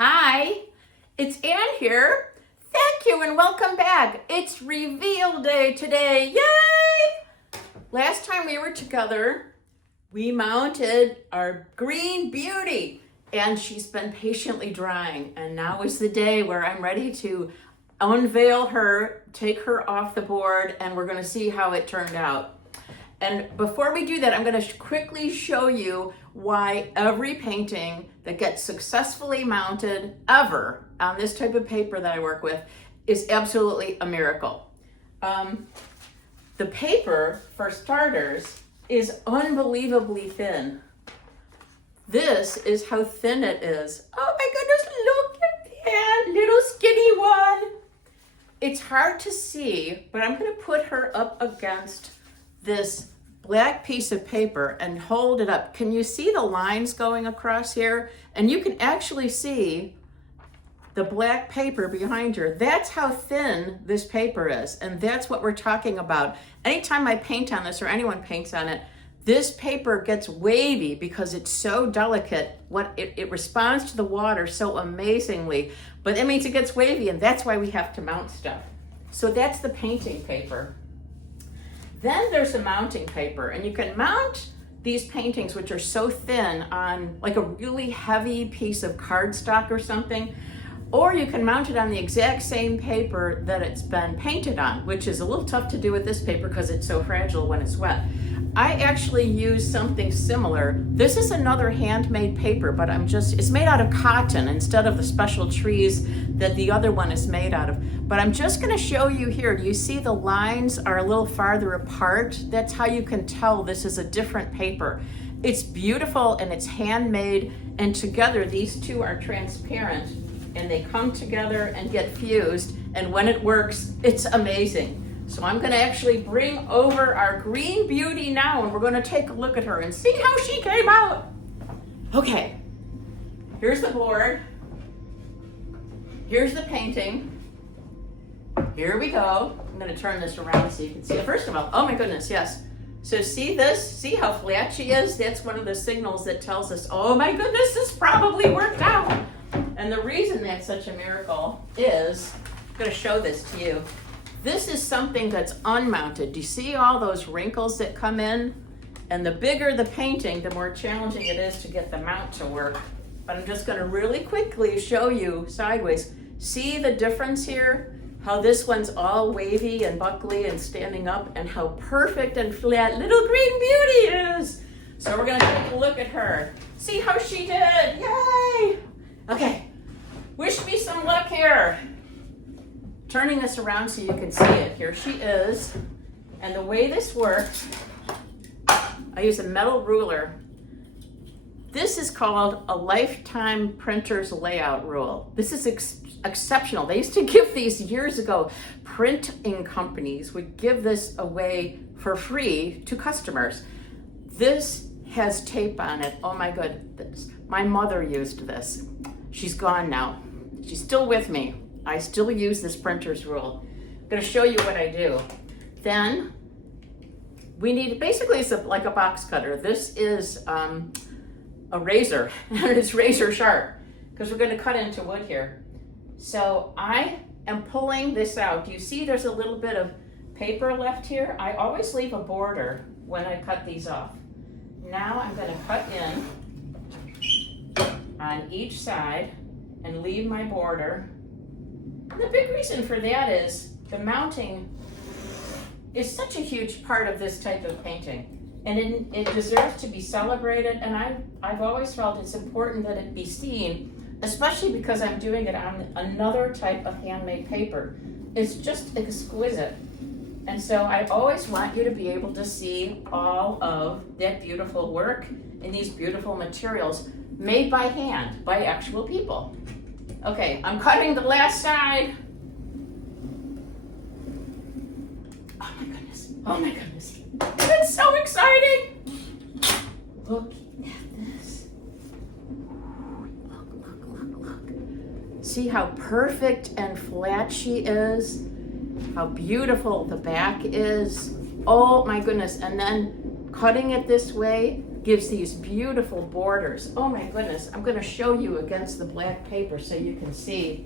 Hi, it's Ann here. Thank you and welcome back. It's reveal day today. Yay! Last time we were together, we mounted our green beauty and she's been patiently drying. And now is the day where I'm ready to unveil her, take her off the board, and we're going to see how it turned out. And before we do that, I'm going to quickly show you why every painting that gets successfully mounted ever on this type of paper that I work with is absolutely a miracle. The paper, for starters, is unbelievably thin. This is how thin it is. Oh my goodness, look at that little skinny one. It's hard to see, but I'm going to put her up against this black piece of paper and hold it up. Can you see the lines going across here? And you can actually see the black paper behind her. That's how thin this paper is. And that's what we're talking about. Anytime I paint on this or anyone paints on it, this paper gets wavy because it's so delicate. It responds to the water so amazingly, but it means it gets wavy, and that's why we have to mount stuff. So that's the painting paper. Then there's the mounting paper, and you can mount these paintings, which are so thin, on like a really heavy piece of cardstock or something, or you can mount it on the exact same paper that it's been painted on, which is a little tough to do with this paper because it's so fragile when it's wet. I actually use something similar. This is another handmade paper, but it's made out of cotton instead of the special trees that the other one is made out of. But I'm just gonna show you here. Do you see the lines are a little farther apart? That's how you can tell this is a different paper. It's beautiful and it's handmade, and together these two are transparent and they come together and get fused, and when it works, it's amazing. So I'm gonna actually bring over our green beauty now, and we're gonna take a look at her and see how she came out. Okay, here's the board. Here's the painting. Here we go. I'm gonna turn this around so you can see it. First of all, oh my goodness, yes. So see this? See how flat she is? That's one of the signals that tells us, oh my goodness, this probably worked out. And the reason that's such a miracle is, I'm gonna show this to you. This is something that's unmounted. Do you see all those wrinkles that come in? And the bigger the painting, the more challenging it is to get the mount to work. But I'm just gonna really quickly show you sideways. See the difference here? How this one's all wavy and buckly and standing up, and how perfect and flat little green beauty is. So we're gonna take a look at her. See how she did, yay! Okay, wish me some luck here. Turning this around so you can see it. Here she is. And the way this works, I use a metal ruler. This is called a lifetime printer's layout rule. This is exceptional. They used to give these years ago. Printing companies would give this away for free to customers. This has tape on it. Oh my goodness. My mother used this. She's gone now. She's still with me. I still use this printer's rule. I'm gonna show you what I do. Then we need, basically it's like a box cutter. This is a razor, and it's razor sharp because we're gonna cut into wood here. So I am pulling this out. Do you see there's a little bit of paper left here? I always leave a border when I cut these off. Now I'm gonna cut in on each side and leave my border. The big reason for that is the mounting is such a huge part of this type of painting, and it deserves to be celebrated, and I've always felt it's important that it be seen, especially because I'm doing it on another type of handmade paper. It's just exquisite, and so I always want you to be able to see all of that beautiful work and these beautiful materials made by hand, by actual people. Okay, I'm cutting the last side. Oh my goodness, oh my goodness. It's so exciting. Look at this. Look. See how perfect and flat she is? How beautiful the back is. Oh my goodness, and then cutting it this way gives these beautiful borders. Oh my goodness, I'm gonna show you against the black paper so you can see.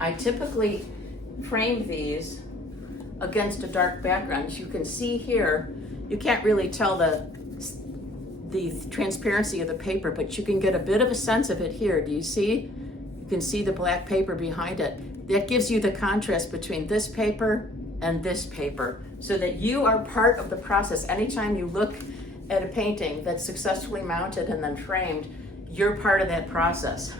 I typically frame these against a dark background. As you can see here, you can't really tell the transparency of the paper, but you can get a bit of a sense of it here. Do you see? You can see the black paper behind it. That gives you the contrast between this paper and this paper, so that you are part of the process. Anytime you look at a painting that's successfully mounted and then framed, you're part of that process.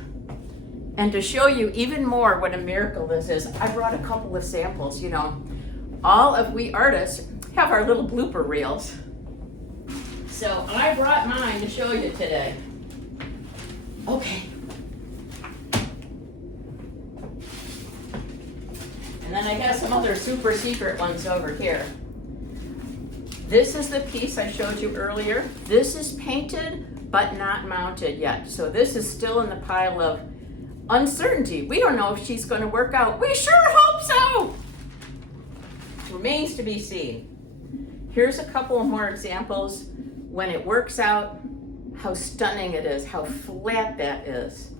And to show you even more what a miracle this is, I brought a couple of samples. You know, all of we artists have our little blooper reels. So I brought mine to show you today. Okay. And then I got some other super secret ones over here. This is the piece I showed you earlier. This is painted, but not mounted yet. So this is still in the pile of uncertainty. We don't know if she's going to work out. We sure hope so. Remains to be seen. Here's a couple of more examples. When it works out, how stunning it is, how flat that is.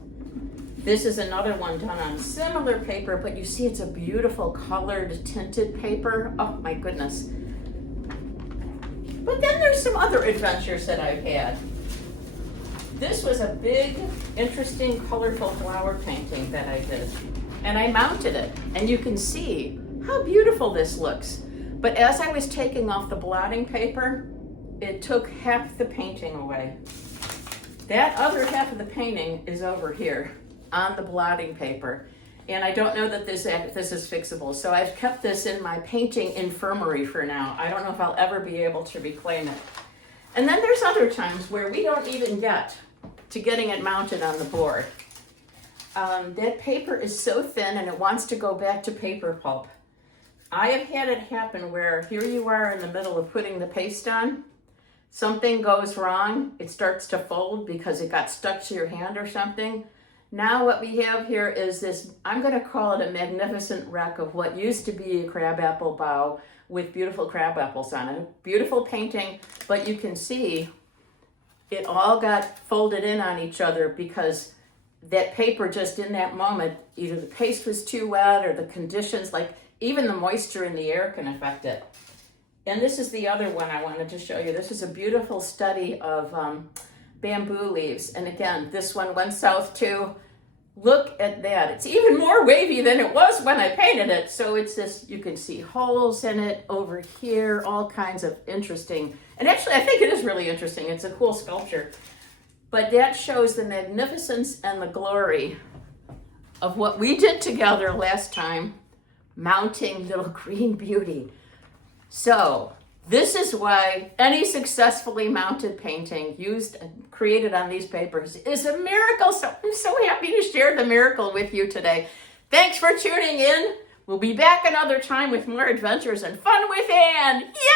This is another one done on similar paper, but you see it's a beautiful colored tinted paper. Oh my goodness. But then there's some other adventures that I've had. This was a big, interesting, colorful flower painting that I did. And I mounted it, and you can see how beautiful this looks. But as I was taking off the blotting paper, it took half the painting away. That other half of the painting is over here on the blotting paper. And I don't know that this is fixable. So I've kept this in my painting infirmary for now. I don't know if I'll ever be able to reclaim it. And then there's other times where we don't even get to getting it mounted on the board. That paper is so thin and it wants to go back to paper pulp. I have had it happen where here you are in the middle of putting the paste on. Something goes wrong. It starts to fold because it got stuck to your hand or something. Now what we have here is this, I'm going to call it a magnificent wreck of what used to be a crabapple bough with beautiful crab apples on it. Beautiful painting, but you can see it all got folded in on each other because that paper just in that moment, either the paste was too wet or the conditions, like even the moisture in the air can affect it. And this is the other one I wanted to show you. This is a beautiful study of bamboo leaves. And again, this one went south too. Look at that. It's even more wavy than it was when I painted it. So it's this, you can see holes in it over here, all kinds of interesting. And actually, I think it is really interesting. It's a cool sculpture. But that shows the magnificence and the glory of what we did together last time, mounting little green beauty. So this is why any successfully mounted painting used and created on these papers is a miracle. So I'm so happy to share the miracle with you today. Thanks for tuning in. We'll be back another time with more adventures and fun with Anne. Yay!